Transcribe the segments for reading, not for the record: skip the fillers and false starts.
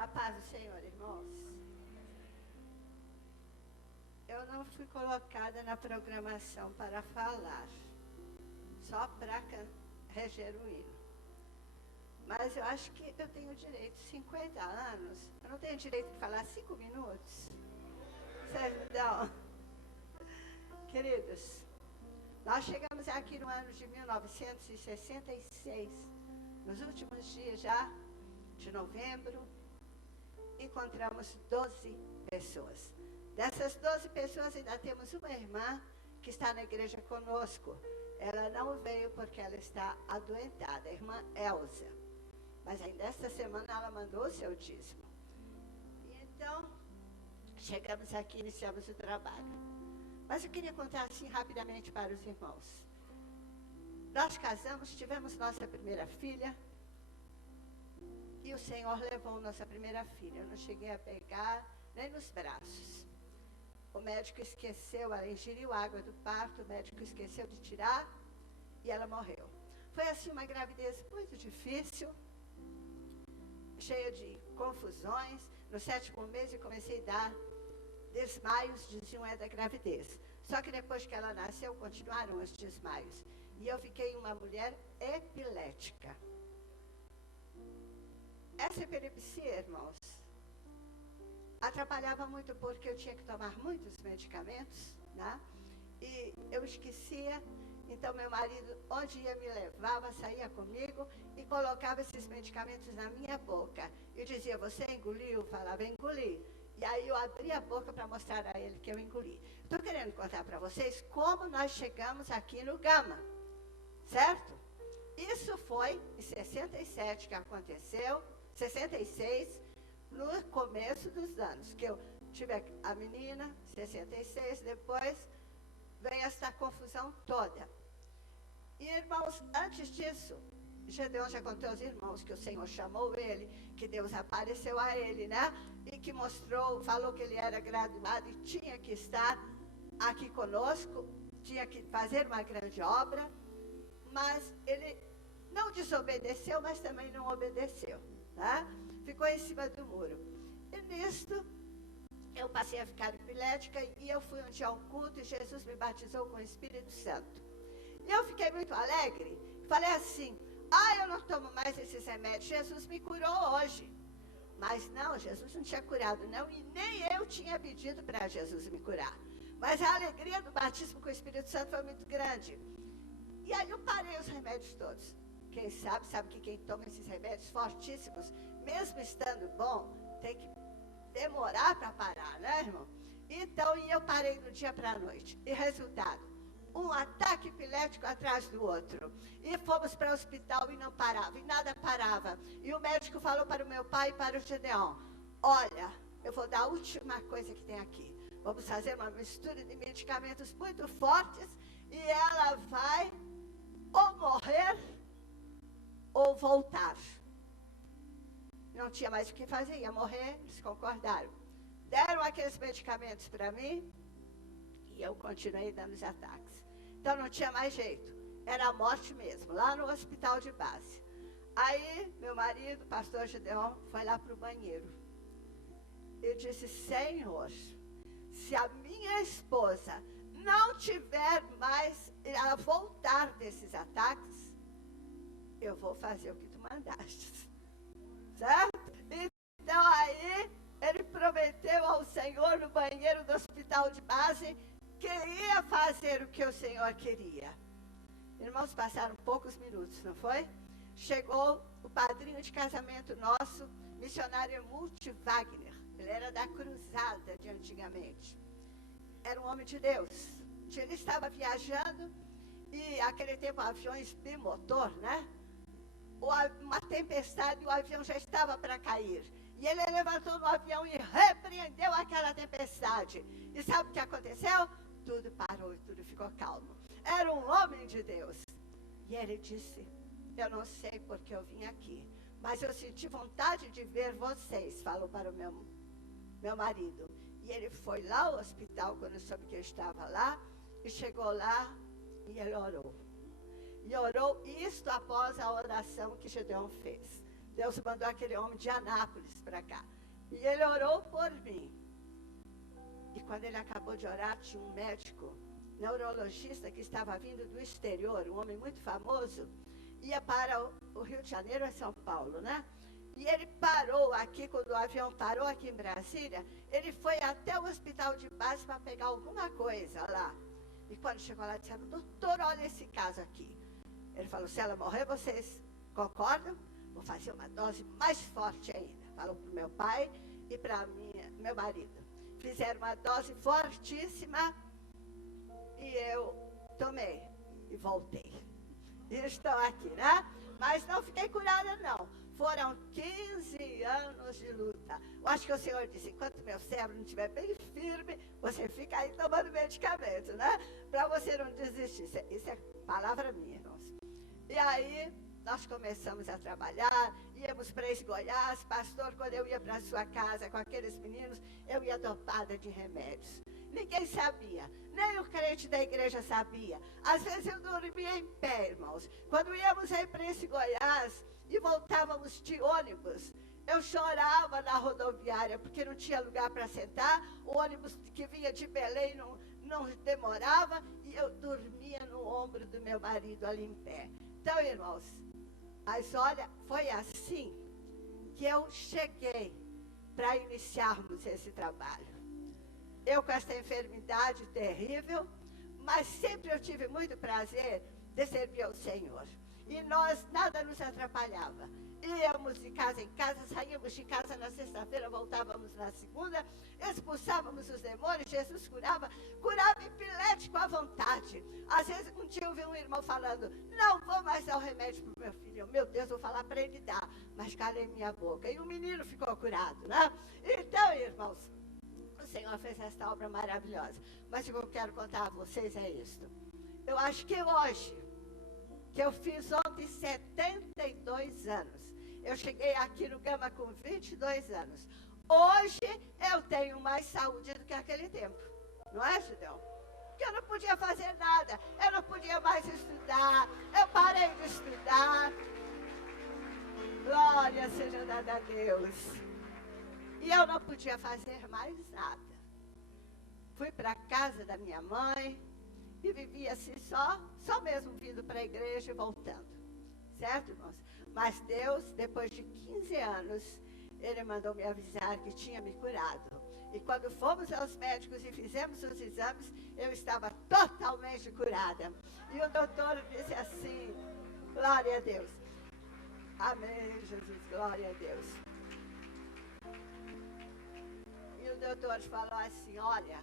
A paz do Senhor, irmãos. Eu não fui colocada na programação para falar, só para reger o hino. Mas eu acho que eu tenho direito, 50 anos, eu não tenho direito de falar 5 minutos. Vocês me dão? Queridos, nós chegamos aqui no ano de 1966, nos últimos dias já de novembro, encontramos 12 pessoas. Dessas 12 pessoas, ainda temos uma irmã que está na igreja conosco. Ela não veio porque ela está adoentada, a irmã Elza. Mas ainda esta semana ela mandou o seu dízimo. E então, chegamos aqui e iniciamos o trabalho. Mas eu queria contar assim rapidamente para os irmãos. Nós casamos, tivemos nossa primeira filha. E o Senhor levou nossa primeira filha. Eu não cheguei a pegar nem nos braços. O médico esqueceu, ela ingeriu água do parto, o médico esqueceu de tirar e ela morreu. Foi assim uma gravidez muito difícil, cheia de confusões. No 7º mês eu comecei a dar desmaios, diziam é da gravidez. Só que depois que ela nasceu, continuaram os desmaios. E eu fiquei uma mulher epilética. Essa epilepsia, irmãos, atrapalhava muito porque eu tinha que tomar muitos medicamentos, né? E eu esquecia, então meu marido, onde ia, me levava, saía comigo e colocava esses medicamentos na minha boca. E dizia, você engoliu? Falava, engoli. E aí eu abria a boca para mostrar a ele que eu engoli. Estou querendo contar para vocês como nós chegamos aqui no Gama, certo? Isso foi em 67 que aconteceu, 66, no começo dos anos, que eu tive a menina, 66, depois veio essa confusão toda. E, irmãos, antes disso, Gedeão já contou aos irmãos que o Senhor chamou ele, que Deus apareceu a ele, né? E que mostrou, falou que ele era graduado e tinha que estar aqui conosco, tinha que fazer uma grande obra, mas ele não desobedeceu, mas também não obedeceu, tá? Ficou em cima do muro. E nisto, eu passei a ficar epilética e eu fui um dia ao culto e Jesus me batizou com o Espírito Santo. E eu fiquei muito alegre, falei assim, eu não tomo mais esses remédios, Jesus me curou hoje. Mas não, Jesus não tinha curado não, e nem eu tinha pedido para Jesus me curar. Mas a alegria do batismo com o Espírito Santo foi muito grande. E aí eu parei os remédios todos. Quem sabe que quem toma esses remédios fortíssimos, mesmo estando bom, tem que demorar para parar, né, irmão? Então, e eu parei do dia para a noite. E resultado, um ataque epilético atrás do outro. E fomos para o hospital e não parava, e nada parava. E o médico falou para o meu pai e para o Gedeão, olha, eu vou dar a última coisa que tem aqui. Vamos fazer uma mistura de medicamentos muito fortes e ela vai ou morrer ou voltar. Não tinha mais o que fazer, ia morrer, eles concordaram. Deram aqueles medicamentos para mim e eu continuei dando os ataques. Então não tinha mais jeito, era a morte mesmo, lá no hospital de base. Aí meu marido, pastor Gedeão, foi lá para o banheiro. Eu disse, Senhor, se a minha esposa não tiver mais a voltar desses ataques, eu vou fazer o que tu mandaste. Certo? Então aí, ele prometeu ao Senhor no banheiro do hospital de base que ia fazer o que o Senhor queria. Irmãos, passaram poucos minutos, não foi? Chegou o padrinho de casamento nosso, missionário Multi Wagner. Ele era da cruzada de antigamente. Era um homem de Deus. Ele estava viajando e aquele tempo aviões bimotor, né? Uma tempestade, o avião já estava para cair. E ele levantou no avião e repreendeu aquela tempestade. E sabe o que aconteceu? Tudo parou e tudo ficou calmo. Era um homem de Deus. E ele disse, eu não sei porque eu vim aqui, mas eu senti vontade de ver vocês, falou para o meu marido. E ele foi lá ao hospital quando soube que eu estava lá, e chegou lá e ele orou. E orou isto após a oração que Gedeão fez. Deus mandou aquele homem de Anápolis para cá. E ele orou por mim. E quando ele acabou de orar, tinha um médico, neurologista, que estava vindo do exterior, um homem muito famoso, ia para o Rio de Janeiro, é São Paulo, né? E ele parou aqui, quando o avião parou aqui em Brasília, ele foi até o hospital de base para pegar alguma coisa lá. E quando chegou lá, disseram, doutor, olha esse caso aqui. Ele falou, se ela morrer, vocês concordam? Vou fazer uma dose mais forte ainda. Falou para o meu pai e para meu marido. Fizeram uma dose fortíssima e eu tomei e voltei. E estou aqui, né? Mas não fiquei curada, não. Foram 15 anos de luta. Eu acho que o Senhor disse, enquanto meu cérebro não estiver bem firme, você fica aí tomando medicamento, né? Para você não desistir. Isso é palavra minha, irmãos. E aí, nós começamos a trabalhar, íamos para esse Goiás. Pastor, quando eu ia para a sua casa com aqueles meninos, eu ia dopada de remédios. Ninguém sabia, nem o crente da igreja sabia. Às vezes eu dormia em pé, irmãos. Quando íamos aí para esse Goiás e voltávamos de ônibus, eu chorava na rodoviária, porque não tinha lugar para sentar. O ônibus que vinha de Belém não demorava, e eu dormia no ombro do meu marido ali em pé. Então, irmãos, mas olha, foi assim que eu cheguei para iniciarmos esse trabalho. Eu com essa enfermidade terrível, mas sempre eu tive muito prazer de servir ao Senhor. E nós, nada nos atrapalhava. Íamos de casa em casa, saíamos de casa na sexta-feira, voltávamos na segunda, expulsávamos os demônios, Jesus curava epilético à vontade. Às vezes, um dia eu vi um irmão falando, não vou mais dar o remédio para o meu filho. Meu Deus, vou falar para ele dar, mas calei minha boca. E o menino ficou curado, né? Então, irmãos, o Senhor fez esta obra maravilhosa. Mas o que eu quero contar a vocês é isto. Eu acho que hoje, que eu fiz ontem 72 anos. Eu cheguei aqui no Gama com 22 anos. Hoje eu tenho mais saúde do que aquele tempo. Não é, Gideon? Porque eu não podia fazer nada. Eu não podia mais estudar. Eu parei de estudar. Glória seja dada a Deus. E eu não podia fazer mais nada. Fui para a casa da minha mãe e vivia assim só mesmo vindo para a igreja e voltando. Certo, irmãos? Mas Deus, depois de 15 anos, Ele mandou me avisar que tinha me curado. E quando fomos aos médicos e fizemos os exames, eu estava totalmente curada. E o doutor disse assim, glória a Deus. Amém, Jesus, glória a Deus. E o doutor falou assim, olha,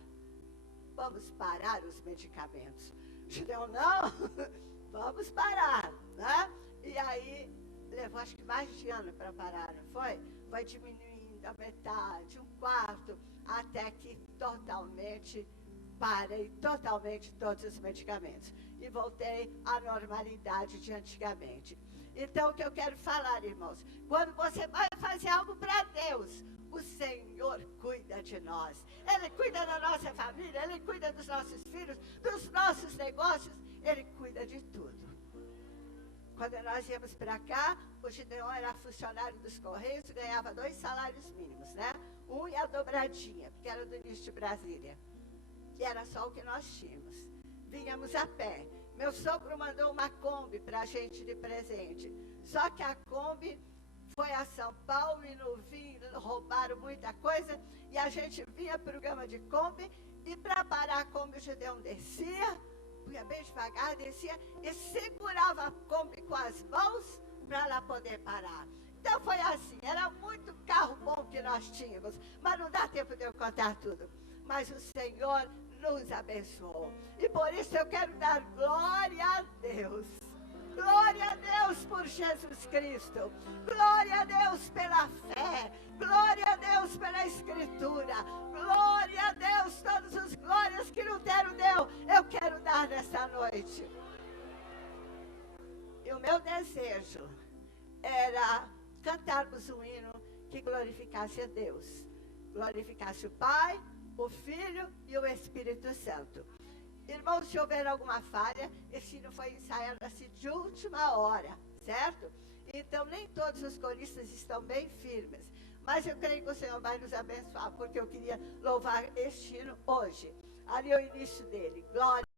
vamos parar os medicamentos. Gideon, não, vamos parar, né? E aí, levou acho que mais de ano para parar, não foi? Foi diminuindo a metade, um quarto, até que totalmente parei totalmente todos os medicamentos. E voltei à normalidade de antigamente. Então, o que eu quero falar, irmãos, quando você vai fazer algo para Deus, o Senhor cuida de nós. Ele cuida da nossa família, Ele cuida dos nossos filhos, dos nossos negócios, Ele cuida de tudo. Quando nós íamos para cá, o Gideon era funcionário dos Correios, ganhava 2 salários mínimos, né? Um e a dobradinha, porque era do início de Brasília. Que era só o que nós tínhamos. Vínhamos a pé. Meu sogro mandou uma Kombi para a gente de presente. Só que a Kombi foi a São Paulo e no fim roubaram muita coisa. E a gente vinha para o Gama de Kombi. E para parar a Kombi, o Gideon descia, ia bem devagar, descia e segurava a Kombi com as mãos para ela poder parar. Então foi assim, era muito carro bom que nós tínhamos, mas não dá tempo de eu contar tudo. Mas o Senhor nos abençoou. E por isso eu quero dar glória a Deus. Glória a Deus por Jesus Cristo. Glória a Deus pela fé. Glória a Deus pela Escritura. Glória a Deus, todas as glórias que Lutero deu, eu quero dar nesta noite. E o meu desejo era cantarmos um hino que glorificasse a Deus. Glorificasse o Pai, o Filho e o Espírito Santo. Irmãos, se houver alguma falha, esse hino foi ensaiado assim de última hora, certo? Então, nem todos os coristas estão bem firmes. Mas eu creio que o Senhor vai nos abençoar, porque eu queria louvar este hino hoje. Ali é o início dele. Glória.